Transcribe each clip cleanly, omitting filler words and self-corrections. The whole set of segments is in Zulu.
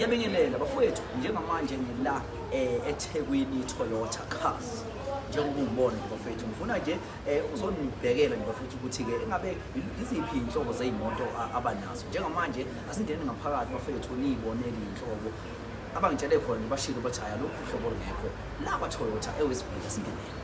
Ngiyabingelela bafowethu njengamanje ngila eThekwini Toyota Cars. Njengoba ungibona nje bafowethu ngifuna nje uzonibhekela nje bafowethu ukuthi ke engabe iziphi inhlobo zezimoto abanazo. Njengamanje asingene ngaphakathi bafowethu nibonele inhlobo abangitshele khona bashilo bathi haya lokhu uhlobo lungekho la kwa Toyota eWestfield asingenele.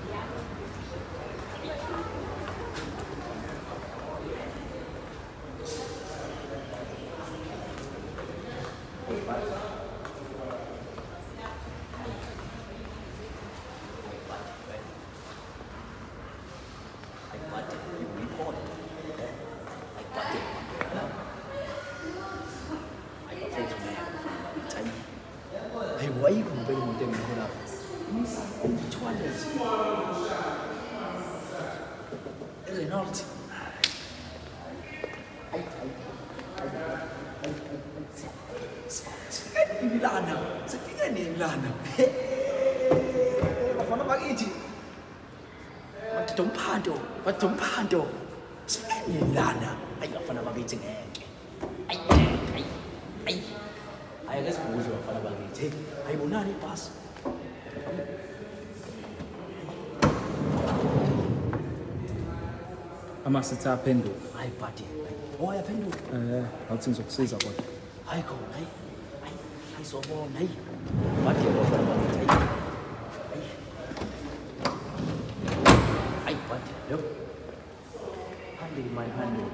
Hey, why you comparing with them? Which one is Renault? Milana, sifike Milana. Bafana bakithi. Bathomphando. Sifike Milana. Ayi bafana bakithi ngeke. Ayi lesibuzwe bafana bakithi. Ayibonani ibhasi. Amasithi aphenduka. Hayi buddy. Yaphenduka. Awuthi ngizokusiza kodwa. Hayi khona, hayi sobona, hayi. Buddy bafana bakithi, hayi. Hayi buddy, yo. Handle my handle.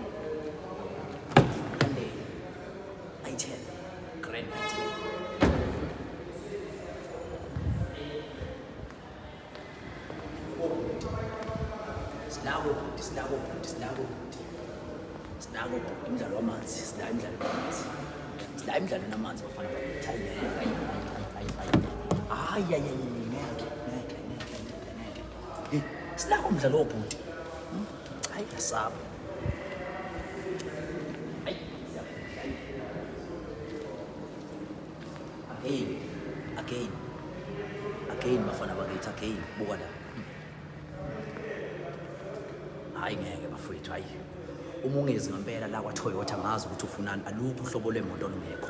Handle. 910. Grand 910. Sinako imidlalo wamanzi, sila imidlalo namanzi bafana bakithi. Hayi. Hey, sinako umdlalo wobhuti. Hayi asaba. Again bafana bakithi, again buka la. Hayi ngeke bafowethu, hayi. Umungezi ngempela la kwa Toyota ngazi ukuthi ufunani alukho uhlobo lwemoto olungekho.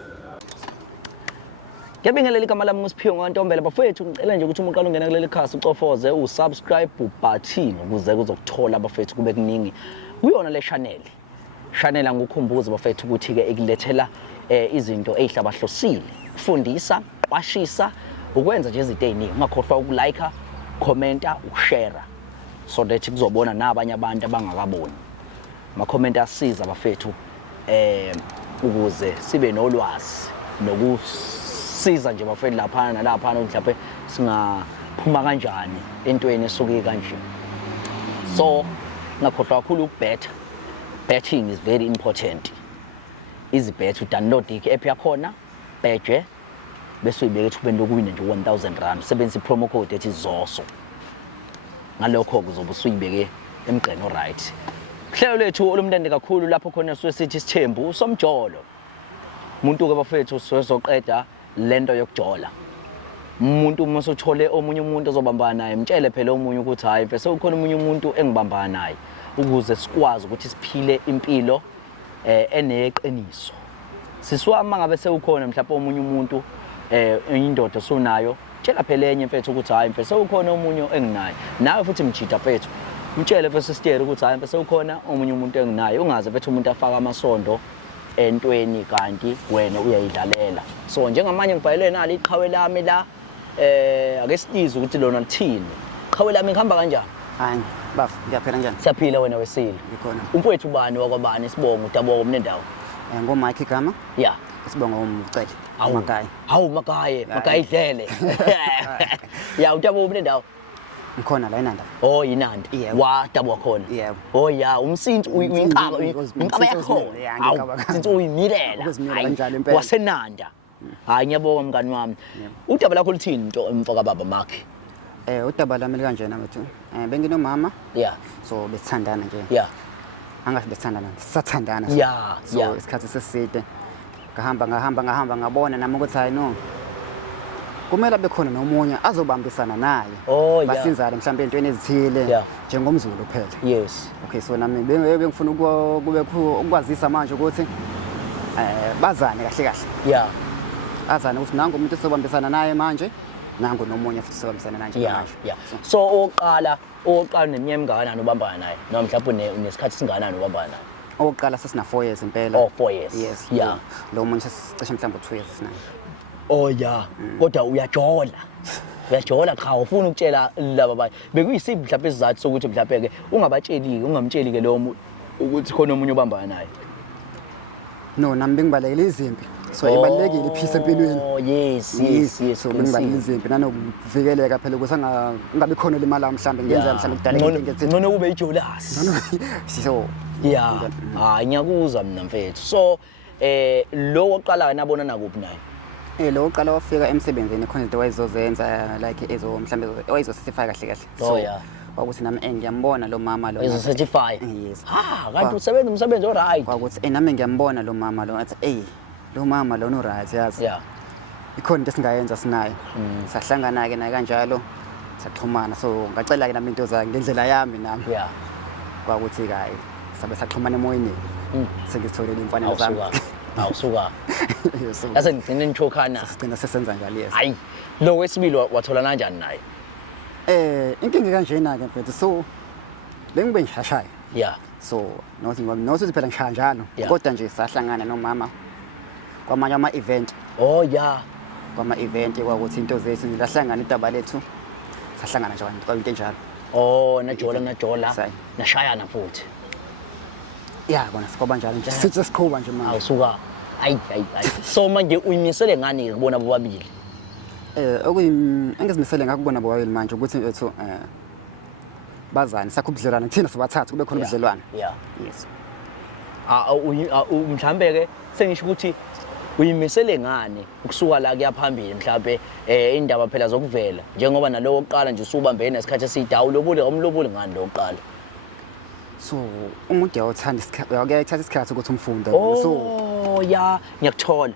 Ngiyabingelela igama lami nguSiphiwe Ntombela bafowethu ngicela nje ukuthi umuntu ungena kuleli khasi ucofoze usubscribe button ukuze kuzokuthola bafowethu kube kuningi kuyona le channel angikukhumbuze bafowethu ukuthi ke ikulethela izinto ezihlabahlosile ukufundisa qwashisa ukwenza nje izinto eziningi ungakhohlwa ukulike commenta ukushare so that kuzobona nabanye abantu abangakaboni ma comment asiza bafethu ukuze sibe nolwazi nokusiza nje bafethu lapha nalapha mhlawumbe singaphuma kanjani entweni esuke kanje so ngakhohlwa kakhulu betting is very important izibet download i-app yakhona beje bese uyibeke ethubeni lokuwina nje 1000 rand sebenzisa i-promo code ethi ZOSO ngalokho kuzobe usuyibeke emgqeni right. Hlelo lethu olumndende kakhulu lapho khona sithi isithembu somjolo. Umuntu ke bafethu sizoqeda lento yokujola. Umuntu uma sothole omunye umuntu ozobambana naye mtshele phela omunye ukuthi hayi mfese ukhona omunye umuntu engibambana naye ukuze sikwazi ukuthi siphile impilo eneqiniso. Siswama ngabe sewukhona mhlawumbe omunye umuntu indoda sonayo tshela phela enye mfethu ukuthi hayi mfese ukhona omunye enginaye. Nawe futhi mjida mfethu. Mtshele bese sithere ukuthi hayi bese ukhona omunye umuntu enginaye ungaze bethu umuntu afaka amasondo entweni kanti wena uyayidlalela so njengamanje ngibhalele nali iqhawe lami la ake sidize ukuthi lona lithini iqhawe lami ngihamba kanjani hayi bafu ngiyaphela njani siyaphila wena wesile ngikhona umfowethu ubani wakwabani sibonga uDaboko umnendawo ngoMike igama yeah sibonga umcele Makayi Makayi idlele ya uDaboko umnendawo ngikhona la eNanda oh yinanda waDabwa khona yebo oh ya umsinto uyinkaba yakho since uyimilela kanjalo impela waseNanda hayi ngiyabonga mngani wami udaba lakho lithini into emfoka baba makhe udaba lami kanjena mfethu benginomama yeah so besithandana nje yeah angathi besithandana sisathandana so isikhathi seside ngahamba ngabona nami ukuthi hayi no kumele bekhona nomunye azobambisana naye basinzana mhlawumbe entweni ezithile njengomZulu phela yes okay so nami bengifuna ukube ukwazisa manje ukuthi bazane kahle yeah azana ukuthi nangu umuntu esizobambisana naye manje nangu nomunye futhi sizobambisana naye manje. So oqala neminyaka emingakana ubambana naye noma mhlawumbe unesikhathi singakanani ubambana naye? Oqala sesina 4 years impela. Oh 4 years. Yes. Yeah. Lo munye sesicishe mhlawumbe 2 years sinaye. Oh yeah. Kodwa uyajola. Uyajola cha ufuna ukutshela laba baye. Bekuyisiphi mhlawumbe isizathu sokuthi mhlawumbe ke ungamtsheli ke lo ukuthi khona umunye ubambana naye? No, nami bengibalekile izimpi. So ibalekile iphisa empilweni. Oh yes. So bengibalekile izimpi nanokuvikeleka phela ukuthi angabi khona limala mhlambe ngenza mhlambe kudala into ngcono kube ijolasi. So yeah. Hayi ngiyakuzwa mina mfethu. So lo oqala nabona nakuphi naye? Lo oqala wafika emsebenzini khona into wayizozenza like mhlambe wayizosify kahle. So yeah. Kwakuthi nami ngiyambona lo mama lo. Ezocertify. Yes. Kanti usebenza umsebenzi o right. Kwakuthi nami ngiyambona lo mama lo athi lo mama lo no right yazi. Yeah. Ikhona into singayenza sinayo. Sahlangana ke naye kanjalo. Saxhumana so ngacela ke nami into zakhe ngendlela yami nami. Yeah. Kwakuthi kayi sabe saxhumana emoyeni. Sengitholele imfanelo zami. Awusuka. Yase ngigcine nichokhana. Sigcina sesenza njalo yes. Hayi. Lo wesibili wathola kanjani naye? Inkinga kanjena ke mfethu so bengibe ngishashaya. Yeah. So nothi phela ngishaya njalo kodwa nje sahlangana nomama kwamanye ama-event. Oh yeah. Kwama-event kwakuthi into zethu lahlangana idaba lethu sahlangana nje kwinto enjalo. Oh najola nashayana futhi. Yeah bona sikwaba njalo nje sithi siqhuba nje manje. Awusuka hayi. So manje uyimisele ngani ke kubona bobabili? Engizimisele ngakubona bobabili manje ukuthi ethu bazani sakhubudlelwana thina sobathathu kube khona ubudlelwana. Yeah. Yes. Mhlambe ke sengisho ukuthi uyimisele ngani ukusuka la kuyaphambili mhlambe indaba phela zokuvela njengoba nalowo oqala nje usubambene nesikhathi esidawu umlobule ngani lo oqala? So umuntu uyawuthanda uyakuthatha isikhathi ukuthi umfunde so yeah ngiyakuthola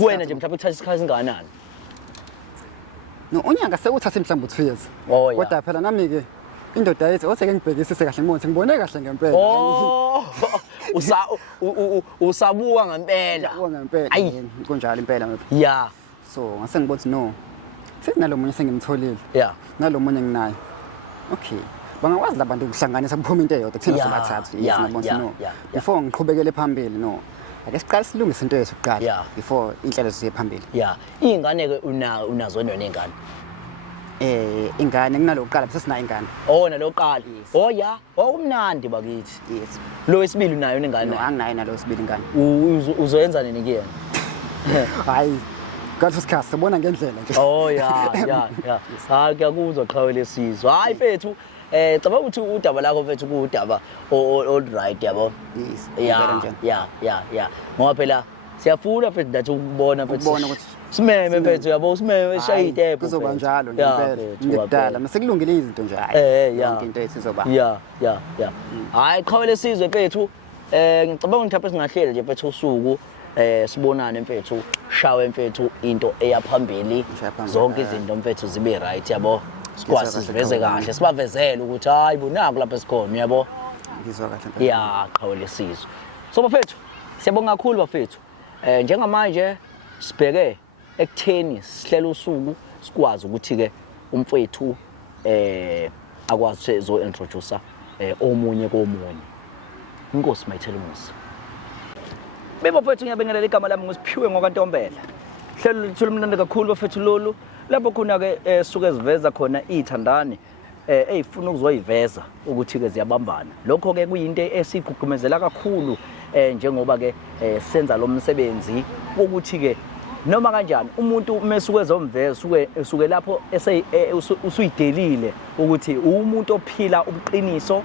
wena nje mhlawumbe uthatha isikhathi singakanani? No unyanga sekuthatha mhlawumbe 2 years kodwa phela nami ke indoda yathi othe ke ngibhekisise kahle ngibone ngibone kahle ngempela. Usabuka ngempela. Ayi kunjalo impela maphi. Yeah. So ngase ngibothi no sekunalo munye sengimtholile. Yeah. Nalomunye nginayo. Okay. Bangakwazi labantu ukuhlanganisa kuphuma into eyodwa kuthina sobathathu ngibona no. Before ngiqhubekele phambili no. Ake siqale silungise into yethu kuqala before inhlelo ziye phambili. Yeah. Ingane ke unazo nengane. Ingane nginalokuqala bese sina ingane. Oh nalokuqala. Oh yeah. Umnandi bakithi. Yes. Lo wesibili unayo nengane? No anginayo nalo wesibili ingane. Uzoyenza nini kuyena? Hayi. Ngathi sikhathi sibona ngendlela nje. Oh yeah. Hayi kuyakuzwa qhawele sizwe. Hayi mfethu cabanga ukuthi udaba lakho mfethu kuudaba all right yabo. Yes. Yeah. Ngoba phela siyafuna mfethu ndathi ukubona mfethu. Ukubona ukuthi simeme mfethu yabo simeme shaye itephu. Kuzoba njalo ngempela. Ngidala masekulungile izinto nje hayi. Yonke into ethu izoba. Yeah. Hayi qhawele sizwe mfethu. Ngicabanga ukuthi apha singahleli nje mfethu usuku sibonane mfethu shawe mfethu into eyaphambili zonke izinto mfethu zibe right yabo. Sikwazi siveze kahle sibavezele ukuthi hayi bunaku lapha esikhona uyabo. Ngizwa kahle. Yeah qhawele sizwe. So bafethu siyabonga kakhulu bafethu. Njengamanje sibheke ekutheni sihlela usuku sikwazi ukuthi ke umfethu akwazi ezo introducer omunye komunye. Inkosi Mayithelemusi. Bafethu ngiyabingelela igama lami ngusiphiwe ngokaNtombela. Hlelo lithula umnandi kakhulu bafethu lolu lapho khona ke suke siveza khona ithandane eyifuna ukuzoyiveza ukuthi ke ziyabambana. Lokho ke kuyinto esigqugqumezela kakhulu njengoba ke senza lo msebenzi ukuthi ke noma kanjani umuntu mesuke ezomveza suke lapho usuyidelile ukuthi umuntu ophila ubuqiniso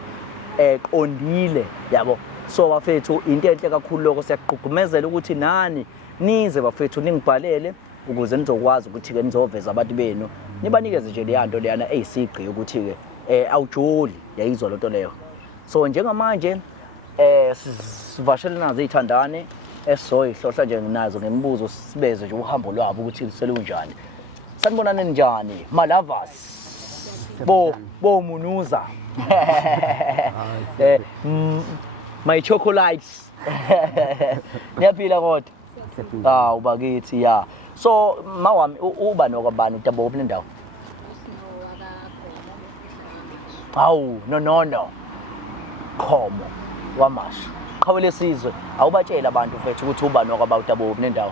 qondile yabo. So bafethu into enhle kakhulu lokho siyaqhugqumezela ukuthi nani nize bafethu ningibhalele ukuze nizokwazi ukuthi ke nizoveza abantu benu nibanikeze nje leyanto leyana eyisigqi ukuthi ke awujoli yayizwa lonto leyo. So njengamanje sivashele nazo izithandane esoyihlohla nje nazo ngemibuzo sibeze nje uhambo lwabo ukuthi liselunjani. Sanibonana njani my lovers bo munuza my chocolates. Niyaphila kodwa? Ubakithi yeah. So mawami uba nokwabani uDabovu nendawo? Hawu no. Khomo wamasha. Qhawele sizwe. Awubatshela abantu mfethu ukuthi uba nokwaba uDabovu nendawo.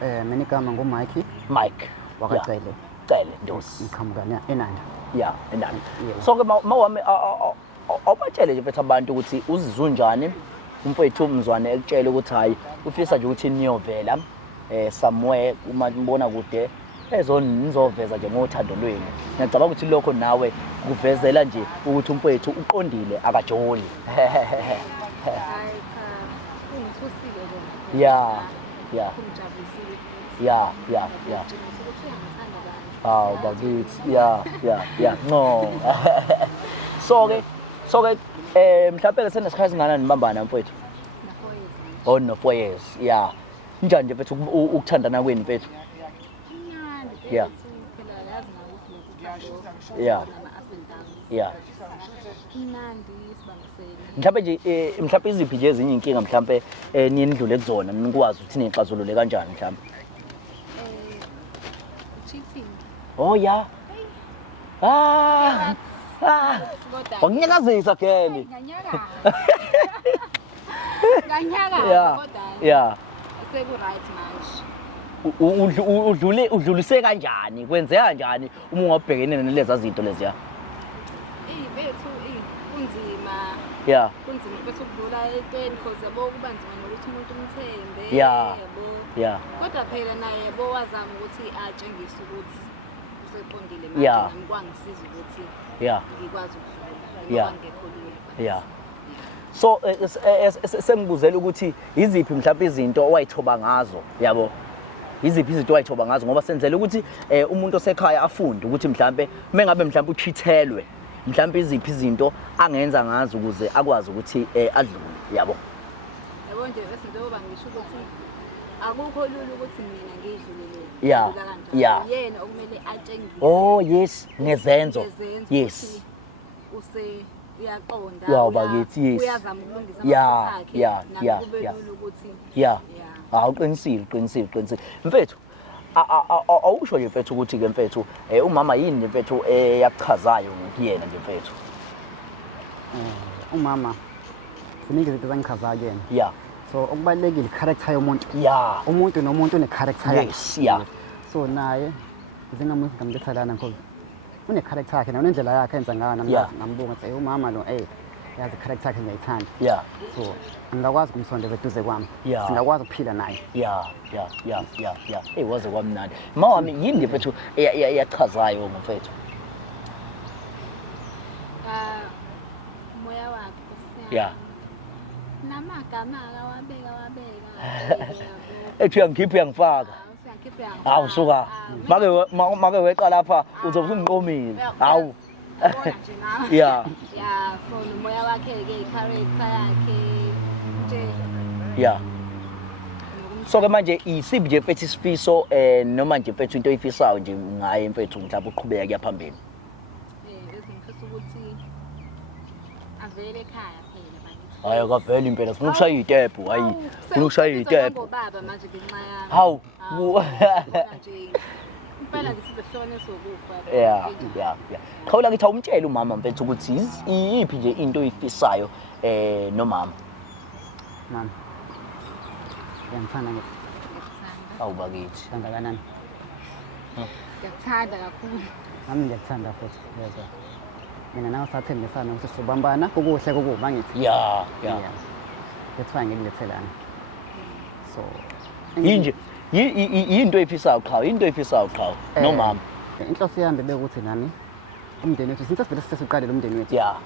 Mina igama nguMike. Mike. Wakacele. Cele Ndosi. Ngiqhamukana eNanda. Yeah, enami. So ke mawami awubatshele nje mfethu abantu ukuthi uzizwa unjani umfethu umzwane ekutshela ukuthi hayi ufisa nje ukuthi niyovela somewhere uma ngibona kude nizoveza nje ngothando lwenu. Ngiyacabanga ukuthi lokho nawe kuvezela nje ukuthi umfethu uqondile akajoli. Yeah. Oh, bakithi. Yeah. No. So ke mhlawumbe ke senesikhathi singana nibambana mfethu? Oh no 4 years. Yeah. Njani nje mfethu ukuthandana kwenu mfethu? Yeah. Mhlawumbe iziphi nje ezinye inkinga mhlawumbe niyendlule kuzona nikwazi ukuthi nixazulule kanjani mhlawumbe? Cheating. Oh yeah. Wangiyakazisa Kelly. Nganyaka. Yeah. Seku right manje. Udlulise kanjani? Kwenzeka kanjani uma ungabhekene nalezi zinto lezi ya? Bethu kunzima. Yeah. Kunzima bese ukudlula e10 because yabo kuba nzima nokuthi umuntu umthembe. Yeah. Yabo. Kodwa phela naye yabo wazama ukuthi atshengise ukuthi useqondile manje ngikwazi ukuthi ngikwazi ukudlula ngekho lula. Yeah. So sengibuzela ukuthi iziphi mhlawumbe izinto owayithoba ngazo yabo? Iziphi izinto owayithoba ngazo ngoba senzele ukuthi umuntu osekhaya afunde ukuthi mhlawumbe mengabe mhlawumbe uchithelwe mhlawumbe iziphi izinto angenza ngazo ukuze akwazi ukuthi adlule yabo. Yabo nje bese njengoba ngisho ukuthi akukho lula ukuthi mina ngidlulele. Yeah. Yena okumele atshengise. Oh yes, nezenzo. Yes. Uyaqonda uyazama ukulungisa amaphutha akhe uqinisile mfethu awusho nje mfethu ukuthi ke mfethu umama yini mfethu yakuchazayo ngiyena nje mfethu umama siningi izinto zangichaza kuyena yeah so okubalekile character yomuntu yeah umuntu nomuntu une character yakhe yes yeah so naye njengamuntu ngamlethalana ngoba une character yakhe nendlela yakhe enza ngayo nambuka ukuthi umama lo yazi character yakhe ngiyayithanda yeah so ngingakwazi kumsondeza eduze kwami singakwazi ukuphila naye yeah waze kwamnandi mawami yini mfethu yachazayo mfethu moya wakhe yeah namagama akawabeka ethi uyangikhipha uyangifaka hawu suka make weqa lapha uzobe ungiqomile hawu yeah for moya wakhe ke character yakhe nje yeah so ke manje isiphi nje mfethu isifiso noma nje mfethu into oyifisayo nje ngaye mfethu mhlawumbe uqhubeka kuya phambili ngifisa ukuthi avele ekhaya phela bakithi hayi akavele impela sifuna ukushaya izitepu hayi sifuna ukushaya izitepu baba manje ngenxa yami hawu nje impela ngisihlone sokufa yeah qhawula ngithi awumtshela umama mfethu ukuthi iyiphi nje into oyifisayo nomama mama ngiyamthanda awu bakithi kangakanani ngiyathanda kakhulu nami ngiyathanda futhi yezwa mina nawe sathembisana ukuthi sobambana kukuhle kukuba ngithi yeah ngethwa ngikulethelana so yinje yinto eyifisayo qhawe nomama inhloso yami bekuthi nami umndeni wethu since sivele sesiqalile umndeni wethu yeah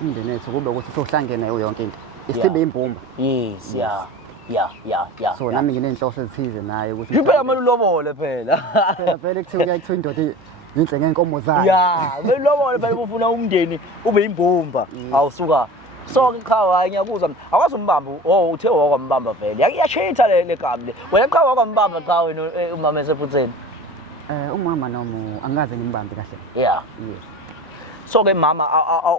umndeni wethu kube ukuthi sohlangene yonke into isibe imbumba yes yeah so nami nginenhloso ezithize naye ukuthi impela kumele ulobole phela phela kuthiwa kuyayithiwa indoda yinhle ngenkomo zayo yeah belobole phela ufuna umndeni ube imbumba awusuka so ke cha hayi ngiyakuzwa akwazi umbamba uthe wakwambamba vele iyashitha le gama le wena cha wakwambamba cha wena umama esephutheni umama noma angaze ngimbambe kahle yeah yes so ke mama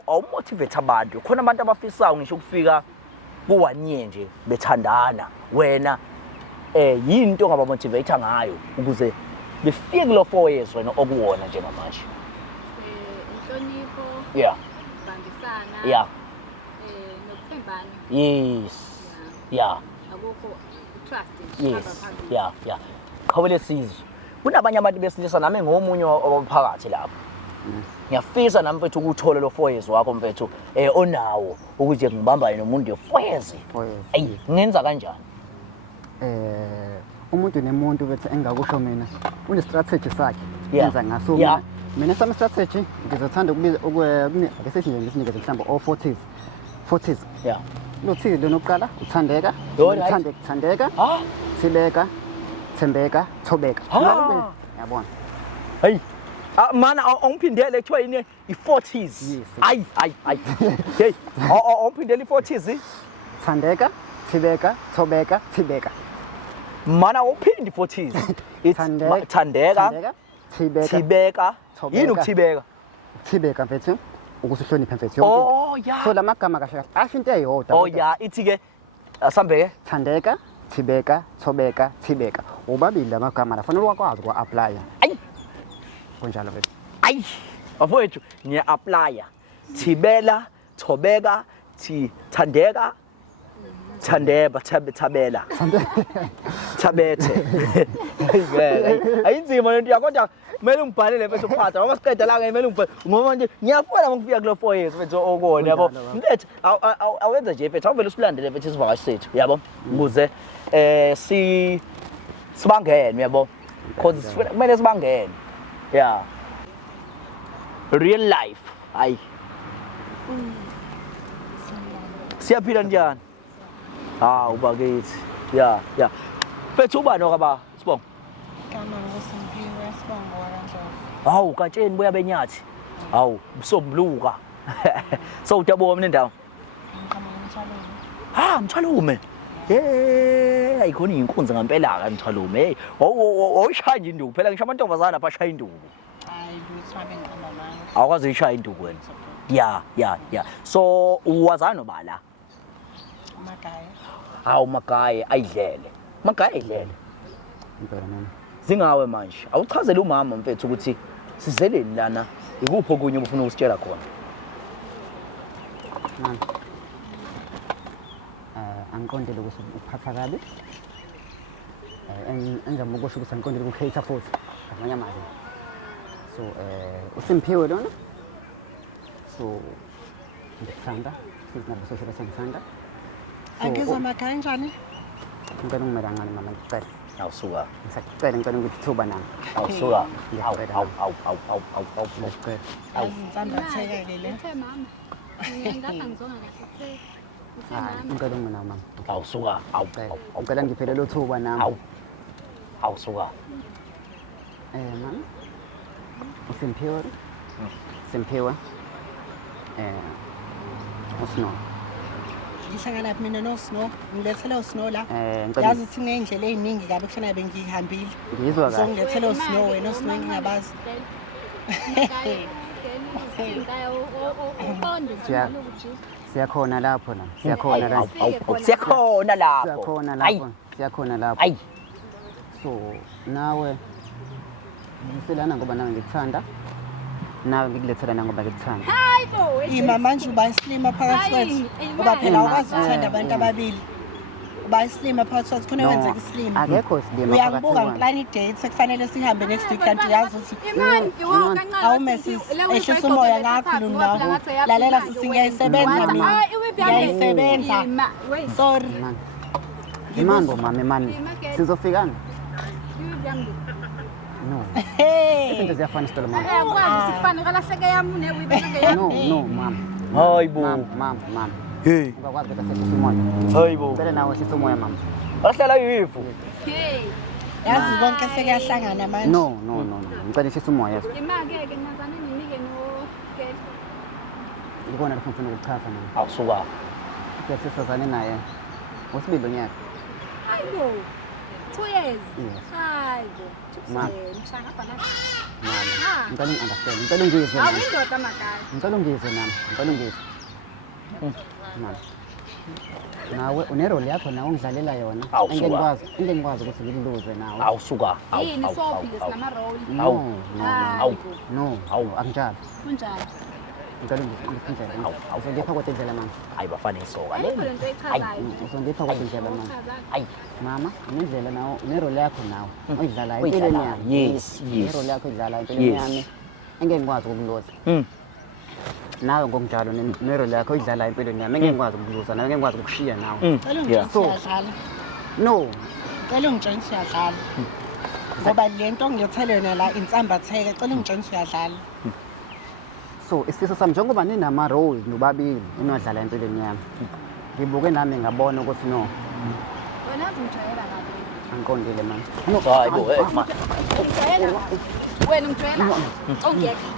awumotivate abantu khona abantu abafisayo ngisho ukufika ku1 year nje bethandana wena yinto ngabamotivate ngayo ukuze befike lo 4 years wena okuwona njengamanje. Inhlonipho, Yeah. ukubambisana, Yeah. nokuthembana. Yes. Yeah. Akukho trust Yes. Yeah. Khawule sizwe. Kunabanye abantu besilisa nami ngomunye waphakathi lapho. Ngiyafisa nami mfethu ukuthola lo 4 years wakho mfethu onawo ukuthi ngibamba yena umuntu yo 4 years. Ayi ngenza kanjani? Umuntu nemuntu bethu engakusho mina une strategy sakhe Yeah. enza ngaso Yeah. mina sami strategy ngizothanda ukubiza ake sithi nje ngisinikeze mhlawumbe o 40s. Yeah. Lothi lo nokuqala uthandeka, Alright. thandeka, Ah, thibeka, thembeka, thobeka. Ah. Yabona. hey. Mana awungiphindele kuthiwa yini i-40s. Yes. Ayi. Hey. Awungiphindele i-40s. Thandeka, thibeka, thobeka, thibeka. Mana awuphindi i-40s. It's thandeka, thibeka, thibeka. Thobeka. Yini ukuthibeka? thibeka mfethu ukusihlonipha mfethu Oh, yeah. so lamagama kahle asho into eyodwa. Oh yeah, ithi ke asambeke. Thandeka, thibeka, thobeka, thibeka. Ubabili lamagama la fanele wakwazi ukwa-applya. Ayi. Kunjalo mfethu. Ayi. Bafowethu ngiya-applya. Thibela, thobeka, thandeka, thandeba, thabela. Thabethe. Ayinzima lento yakodwa kumele ungibhalele mfethu phatha ngoba siqeda la kumele ungibhale ngoba nje ngiyafuna ngifika kulo 4 years mfethu okona yabo mfethu awenza nje mfethu awuvele usilandele mfethu isivakashi sethu yabo ukuze sibangene yabo because kumele sibangene yeah real life hayi siyaphila njani ubakithi yeah mfethu ubani okaba sibonga Gama nguSimphiwe Sibongo waKaNdlovu. Hawu katsheni buya benyathi. Hawu sobuluka. So udabuka mina ndawo. Ngqama ngithwalume. Mthwalume. Hey ayikhona inkunzi ngempela ka Mthwalume. Hey awushaya nje induku phela ngisho amantombazana lapha ashaya induku. Hayi luthabe ngqama manje. Awukwazi uyishaya induku wena. Yeah. So uwazana nobala. Amagaya. Hawu magaye ayidlele. Magaye ayidlele. Impela mama. Zingawe manje. Awuchazele umama mfethu ukuthi sizeleni lana ikuphi okunye ubufuna ukusitshela khona. Mama. Angiqondile ukuthi uphatha kabi. Engizama ukusho ukuthi angiqondile ukucater futhi ngamanye amazwi. So uSimphiwe lona. So ngithanda sizinabo soshela sengithanda. Angizwa amagaya njani? Ngicela ungimela ngani mama ngicela. Awusuka. Ngisacela ngicela ngiphi ithuba nami. Awusuka. Ngiyacela. Awu. Ngicela. Azinsambatheke ke le. Uthe mama. Ngingapha ngizonga kahle. Ngicela ungimela mama. Awusuka. Awu. Ngicela ngiphe lelo thuba nami. Awusuka. Mama. uSimphiwe. Simphiwe. uSnow. Ngihlangana lapha mina noSnow, ngilethele uSnow la. Ngicela Yazi ukuthi kuney'ndlela ey'ningi kabe kufanele bengihambile. ngizwa kahle. Ngilethele uSnow wena uSnow ngingabazi. Siyakhona lapho la. Siyakhona la. Siyakhona lapho. Siyakhona lapho. Siyakhona lapho. Ayi. So nawe ngiselana ngoba nawe ngikuthanda. Nawe ngikulethelana ngoba ngikuthanda. Ima manje uba islima phakathi kwethu. Ngoba phela awukwazi ukuthanda abantu ababili. Uba islima phakathi kwethu khona wenzeka islima. Akekho islima Uyangibuka ngiplani i-date ekufanele sihambe next week kanti uyazi ukuthi ehlisa umoya ngakhulumi nawe. Lalela sisi ngiyayisebenza mina. Ngiyayisebenza. Sorry. Imando mama imando. Sizofikana? No. Hey. Izinto ziyafana sitolo mama. No mama. Hayibo. Mama. Hey. Ungakwazi ukuthi sifise umoya. Hayibo. Ngicela nawe sifise umoya mama. Ahlala yifu. Yazi konke sekuyahlangana manje. No. Ngicela sifise umoya. Ngikona lapho ngifuna ukuchaza mama. Awusuka. Ke sisazane naye. Usibili unyaka. Hayibo. 2 years. Yes. Hayibo. Mama. Mshanga bana. Mama. Ngicela ungi-understand. Ngicela ungizwe mama. Awindoda magala. Ngicela ungizwe mama. Ngicela ungizwe. Mama. nawe unerole yakho nawe ungidlalela yona Awu, suka. engeke ngikwazi ukuthi ngikubuze nawe Awusuka. yini sophile sinama-role no Awu. akunjalo kunjani ngicela indlela uzongipha kodwa indlela mama Hayi bafana isoka ayikho le. le nto eyichazayo uzongipha kodwa indlela mama Hayi. mama unendlela nawe unerole yakho nawe oyidlalayo Oyidlalayo, empilweni yami yes. unerole yakho oyidlalayo empilweni Yes. yami engeke ngikwazi ukukuloza nawe ngokunjalo nerole yakho oyidlalayo empilweni yami engeke ngikwazi ukukuluza nawe engeke ngikwazi ukukushiya nawe Cela ungitshela So- siyadlala. no Cela ungitshela siyadlala. Ngoba lento ngiyethele yona la insambatheke. Cela ungitshela siyadlala. so isifiso sami njengoba ninama-role nobabili enodlala empilweni yami ngibuke nami ngabona ukuthi no wena uzingijwayela kabi angiqondile mama Hayi bo, ma. ungijwayela kabi wena ungijwayela ongekho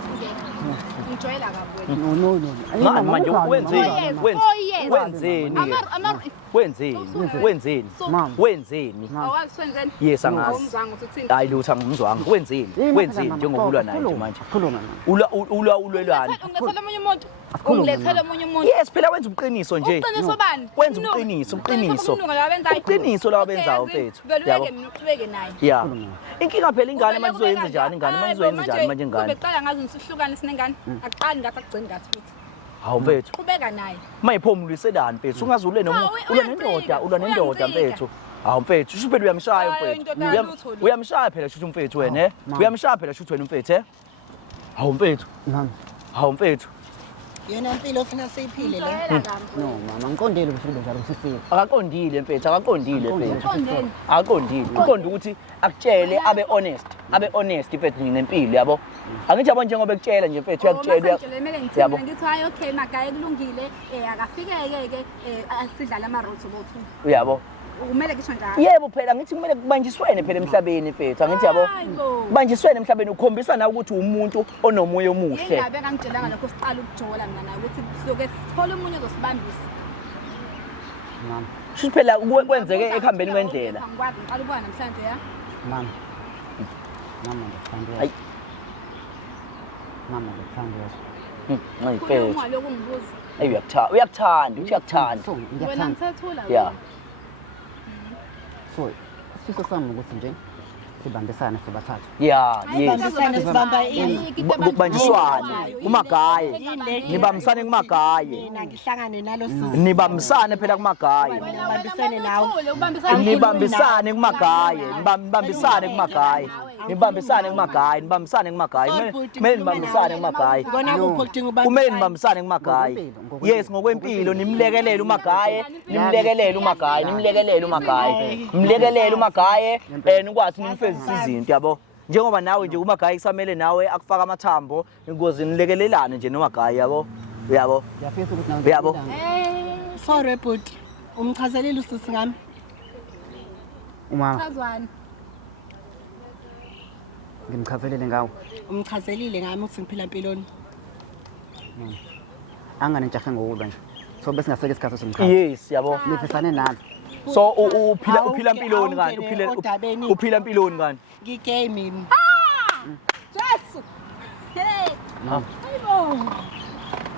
ngijwayela kabi wena no Manje wenzeni? Wenzeni? Wenzeni? Mama. Wenzeni? awaswenzeni Yes, angazi. awumzange ukuthi uthini Hayi lutho angimzwanga. Wenzeni? Wenzeni njengokulwa naye nje manje? khuluma mama Ulwelwani. ungilethele omunye umuntu Asikhulume, ungilethele omunye umuntu Yes, phela wenza ubuqiniso nje. uqiniso bani Wenza ubuqiniso. Ubuqiniso lawa benzayo mfethu. Yabo. Uqhubeke naye. Yeah. Inkinga phela ingane manje izoyenza njani ingane manje izoyenza njani manje ingane? Beqala ngazi nisihlukane sinengane. Aqali ngathi akugcini ngathi futhi. Hawu mfethu. Qhubeka naye. Mayiphomuliselani mfethu. Ungazule noma ulwa nendoda mfethu. Hawu mfethu, usho phela uyamshaya Hayi, mfethu. indoda yalutho le. Uyamshaya phela shuthi umfethu wena, eh? Uyamshaya phela shuthi wena umfethu, eh? Hawu mfethu. mama Hawu mfethu. Yona impilo ofuna siyiphile le. Ngijwayela kabi. no mama ngiqondile ukuthi kube njalo sisile Akaqondile mfethu, akaqondile mfethu. Uqondeni. Akaqondile. Uqonda ukuthi akutshele abe honest mfethu nempilo yabo. Angithi yabo njengoba ekutshela nje mfethu uyakutshela. Yabo. Ngithi hayi okay magaye kulungile akafikeke asidlala ama-roles both. Uyabo. Kumele kisho njalo. Yebo phela ngithi kumele kubanjiswene phela emhlabeni mfethu. Angithi yabo. Hayi bo. Kubanjiswene emhlabeni ukhombisa na ukuthi umuntu onomoya omuhle. Ingabe kangitshelanga lokho siqala ukujola mina naye ukuthi sizoke sithole umunye ozosibambisa. mama Shuthi phela kwenzeke ekuhambeni kwendlela. Ngikwazi ngiqala ukubona namhlanje ya. mama ngikuthanda Hayi. mama ngikuthanda Hayi Khona mfethu. uma lokho ngibuza. Ayi uyakuthanda, uthi uyakuthanda. so Wena ngiyakuthanda ngithethula. Yeah. so isifiso sami ukuthi nje sibambisane sobathathu Yeah, yes. Sibambisane sibamba ini. Kubanjiswane kumagaye. Nibambisane kumagaye. Mina ngihlangane nalo sisi. Nibambisane phela kumagaye. Ngibambisane nawe. Nibambisane kumagaye. Nibambisane kumagaye. Nibambisane kumagaye. Nibambisane kumagaye. Kumele nibambisane kumagaye. Kona kupho kudinga ubani. Kumele nibambisane kumagaye. Yes, ngokwempilo nimlekelele umagaye, nimlekelele umagaye, nimlekelele umagaye. Mlekelele umagaye nikwazi nimfezisa izinto yabo. Njengoba nawe nje umagaye kusamele nawe akufaka amathambo, ingozi nilekelelane nje nomagaye yabo. Uyabo? ngiyafisa ukuthi nawe Uyabo? Sorry bhuti. Umchazelile usisi ngami. umama Chazwani. ngimchazelele ngawo Umchazelile ngami ukuthi ngiphila empilweni. anganentshahe ngokulwa nje so bese ngaseke isikhathi somkhathi Yes, yabo. nifisane nami So uphila impiloni kanti uphila impiloni kanti. Ngigay mina. Jesu. Hey. Hayibo.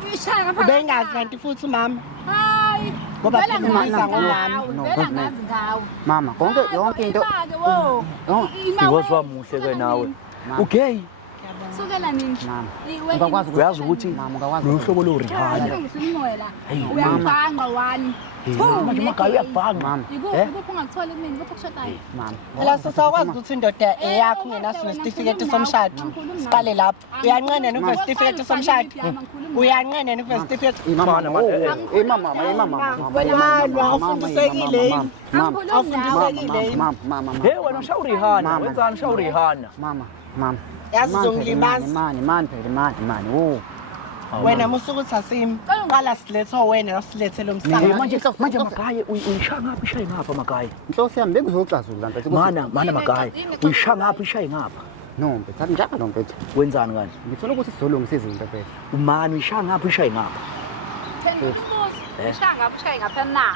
Uyishaya ngapha. Ubengazi kanti futhi mama. Hayi. Ngoba Vele phela ngazi ubiza ngawe. ngomama. No, Vele good man. ngazi ngawe. mama yonke into Because wamuhle ke nawe. Okay. Sukela nini? mama ungakwazi Uyazi ukuthi mama ungakwazi uhlobo lo Rihanna. Umoya la. Uyabhanga wani. Manje umagaye uyabhanga. mama Ikuphi ungakuthola kumina ikuphi okushadayo? mama Phela sisakwazi ukuthi indoda eyakho ungenaso nesitifiketi somshado. Siqale lapho. Uyanqena nokuveza isitifiketi somshado. Uyanqena nokuveza isitifiketi. mama Wena ufundisekile yini? Awufundisekile yini? mama Hey wena ushaya uRihanna, wenzani ushaya uRihanna? mama Yazi uzongilimaza. mani wo Wena musukuthi asimi. Qala silethe wena usilethe lo msana. Manje magaye uyishaya ngapha ishaye ngapha magaye. inhloso yami bekuzoxazula mfethu Mana magaye uyishaya ngapha ishaye ngapha. no mfethu athi njalo mfethu Wenzani kanti? ngifuna ukuthi sizolungisa izinto mfethu Umani uyishaya ngapha ishaye ngapha. Ishaya ngapha ishaya ngapha na.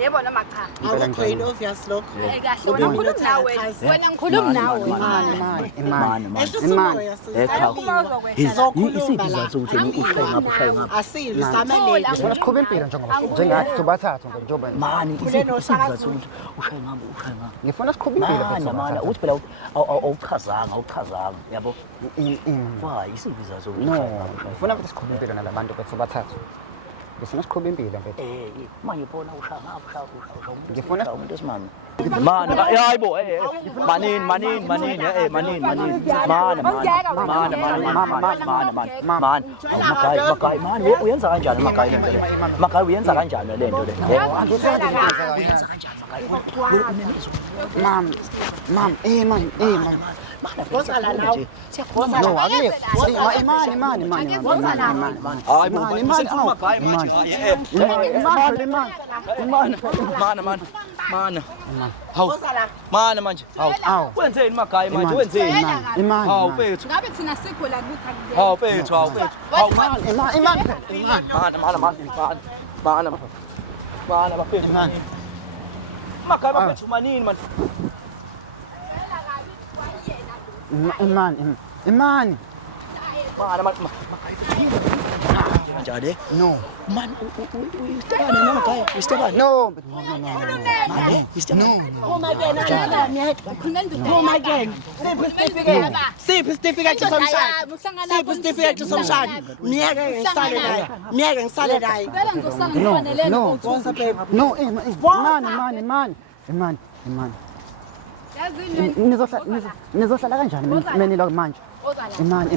yebo noma cha Awukho yini obvious lokho. kahle wena ngikhuluma nawe wena ngikhuluma nawe Asile samelele. Ngifuna siqhube impilo njengathi sobathathu nje njengoba mani isizathu sokuthi ushaye ngabo ngifuna siqhube impilo mana uthi phela awuchazanga yabo why isizathu sokuthi ngifuna ukuthi siqhube impilo nalabantu bethu sobathathu ngifuna siqhube impilo mfethu manje bona ushaya ngifuna umuntu esimami mana hayibo manini mana magayi man uyenza kanjani magayi uyenza kanjani le nto le mam Wozala nawe. no akekho imani mana manje hawu wenzeni magayi manje wenzeni imani hawu mfethu ngabe thina sikho la kuthi hawu mfethu hawu mana bafethu magayi bafethu manini man imani mana njani no man Stefan noma magayi Stefan no Siphi isitifiketi somshado? Siphi isitifiketi somshado? Miyeke ngisale naye. Ngicela ngizohlala ngifanele imani nizohlala kanjani menilo manje imani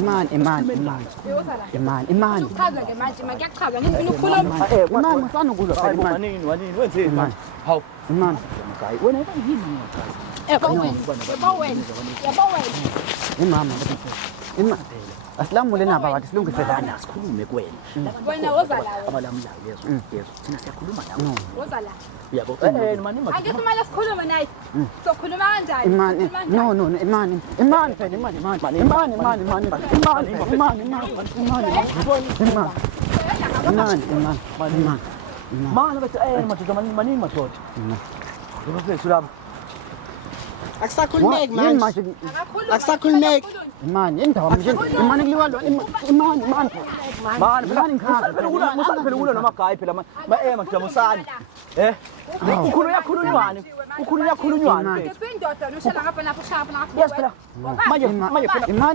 chaza ke manje makuyachaza ngifuna ukukhuluma imani ngisanukulwa phela manini wenzeni man hawu imani magayi wena yini imama asilamule naba bathi silungise lana sikhulume kuwena wena wozala abalamulayo yezo thina siyakhuluma nawe wozala yabo manini ake kumele sikhulume naye sokhuluma kanjani imani no imani phela imani mana bathi madoda manini madoda bafethu labo Akusakhulumeki manje. Akusakhulumeki. imani indaba nje imani kuliwa imani musana phela kulo namagayi phela madoda musana ukhulunywani ngesindoda noshela ngapha lapho shapa lapho yes phela manje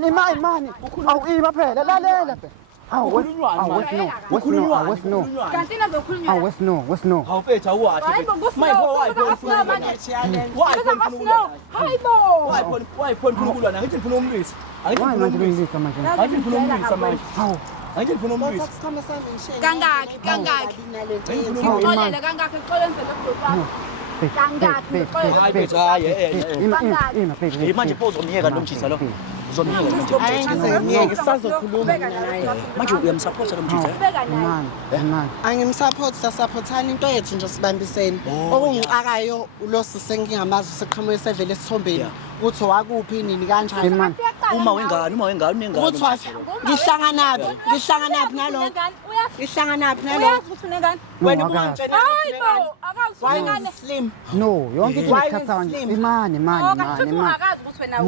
imani awu ima phela lalela phela no kanti nazokhulunywa wesno hawu fethu awuwathi wayiphona ukhulukulwa na ngithi ngifuna umlisi angithi ngifuna umlisi kangaki ngixolele kangaki ngixolenzele kangaki manje pho uzomyeka nomjisa lo Ngeke sazokhuluma naye. manje uyamsupport lo mjisa Angimsupport sasupportana into yethu nje sibambisene. Okungixakayo ulosi sengingamazi seqhamuke sevele esithombeni. Kuthi wakuphi nini kanjani? uma wengane unengane Kuthi ngihlanganaphi nalokho? Ngihlanganaphi nalokho? uyazi ukuthi unengane Wena ubungitshela akazi ingane slim. no yonke into isikhatha nje imani akazi ukuthi wena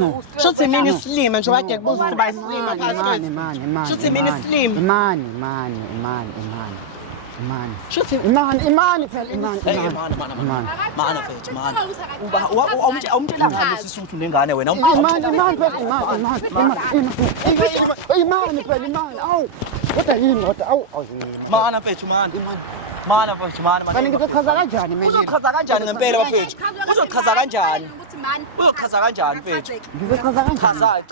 Shuthi mina slim nje wade kubuza ukuthi bayislim phakathi kwethu. Shuthi mina slim. Shuthi imani phela mana fethu mana awumtshela ngani sisuthu nengane wena imani phela awu kodwa yini mana fethu mana kanti ngizochaza kanjani mina uzochaza kanjani ngempela bafethu uzochaza kanjani uyochaza kanjani fethu ngizochaza kanjani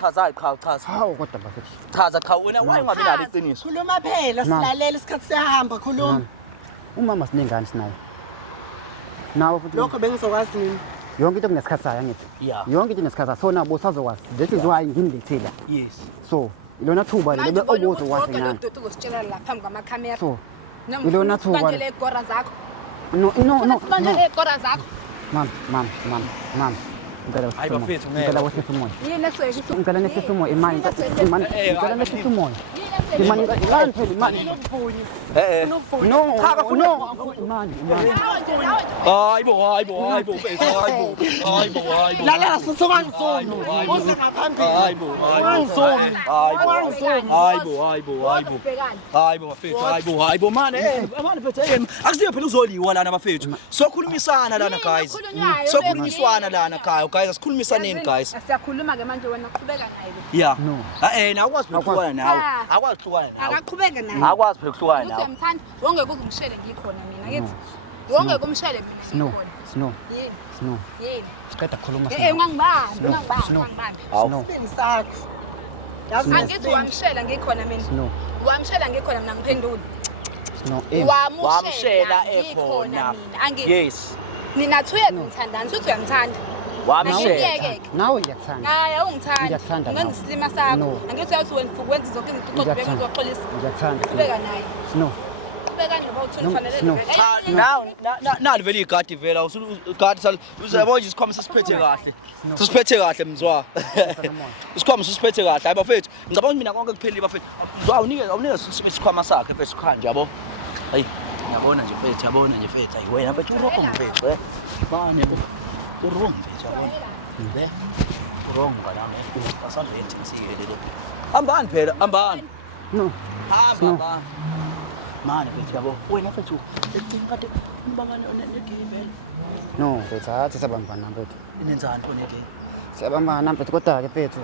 chaza hawu kodwa bafethu chaza cha wena ungabi nalo iqiniso khuluma phela silalela isikhathi siyahamba khuluma. umama sinengane sinayo nawe futhi Lokho bengizokwazi mina. yonke into kunesikhathi sayo ngithi Yeah. yonke into inesikhathi sayo so nabo sazokwazi this is why ngimlethile yes so ilona thuba lelo obuzokwazi nani uzositshela la phambi kwamakhamera so ilona thuba Sibandele igora zakho no sibandele igora zakho mam Hayi bafethu ngeke. Ngicela wehlise umoya. Yini esehlisa? Ngicela nehlise umoya imani. Ngicela nehlise umoya. Imani ngani phela imani. No. Imani. Hayibo bafethu hayibo. Lalela sisi ungangisomi. Uze ngaphambili. Hayibo bafethu mane mfethu akusiyo phela uzoliwa lana bafethu sokhulumisana lana guys sokhulumiswana lana guys asikhulumisaneni guys Siyakhuluma ke manje wena uqhubeka naye. yeah na akwazi phela ukuhlukana nawe akwazi ukuhlukana nawe Akaqhubeka naye. akwazi phela ukuhlukana nawe Uyamthanda wongeke uzungishele ngikhona mina ngithi wongeke umshele mina ngikhona. Yini? Siqeda ukukhuluma Ungangibambi. Hawu. Sibili sakho. Yazi Angithi wamshela ngikhona mina. No. Wamshela ngikhona mina ngiphendula. No. Wamshela ekhona mina. Angithi yes nina thuye ngithandana futhi uyamthanda. wamshela Nawe ngiyakuthanda. Hayi awungithanda. Ngiyakuthanda nawe. Ngenzisilima sakho. No. Angithi uyathi wena futhi wenza zonke izinto uqoqe uzoxolisa. Ngiyakuthanda. Qhubeka naye. No. Qhubeka noba uthini ufanele. No. nali vele igadi vela igadi uzabona nje isikhwama sisiphethe kahle sisiphethe kahle mzwa isikhwama sisiphethe kahle hayi bafethu ngicabanga ukuthi mina konke kuphelile bafethu mzwa awunike isikhwama sakhe bese sikhanje yabo hayi yabona nje mfethu hayi wena mfethu urong mfethu bane urong mfethu yabona urong ngalami asandlethi ngisiyelele hambani phela hambani No. hamba manje mfethu yabo wena mfethu ecinga kade umbangane onegame No, mfethu hathi sabambana mfethu. inenzani khona ke Siyabambana mfethu kodwa ke mfethu.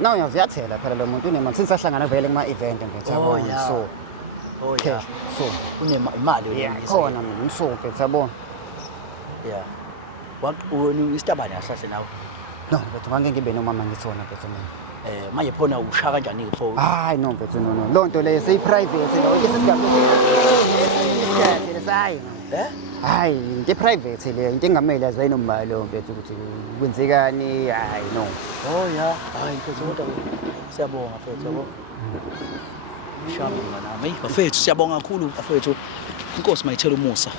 Nawe uyaziyathela phela lo muntu unemali sinsahlangana vele kuma event mfethu yabona. So, oh okay. yeah So, imali khona mina so mfethu yabona. yeah waqoni isitabane asahle nawe No, mfethu ngeke ngibe nomama ngithona mfethu mina. manje phona ushaka kanjani ke phone Hayi no mfethu no. Lo nto leyo seyi private lo isigabe. Sayi. Hayi, into private le into engamele yazi ayinoma lo mfethu ukuthi kwenzekani hayi no. oh yeah hayi mfethu kodwa siyabonga mfethu yabo shami nami bafethu siyabonga kakhulu bafethu inkosi mayithela umusa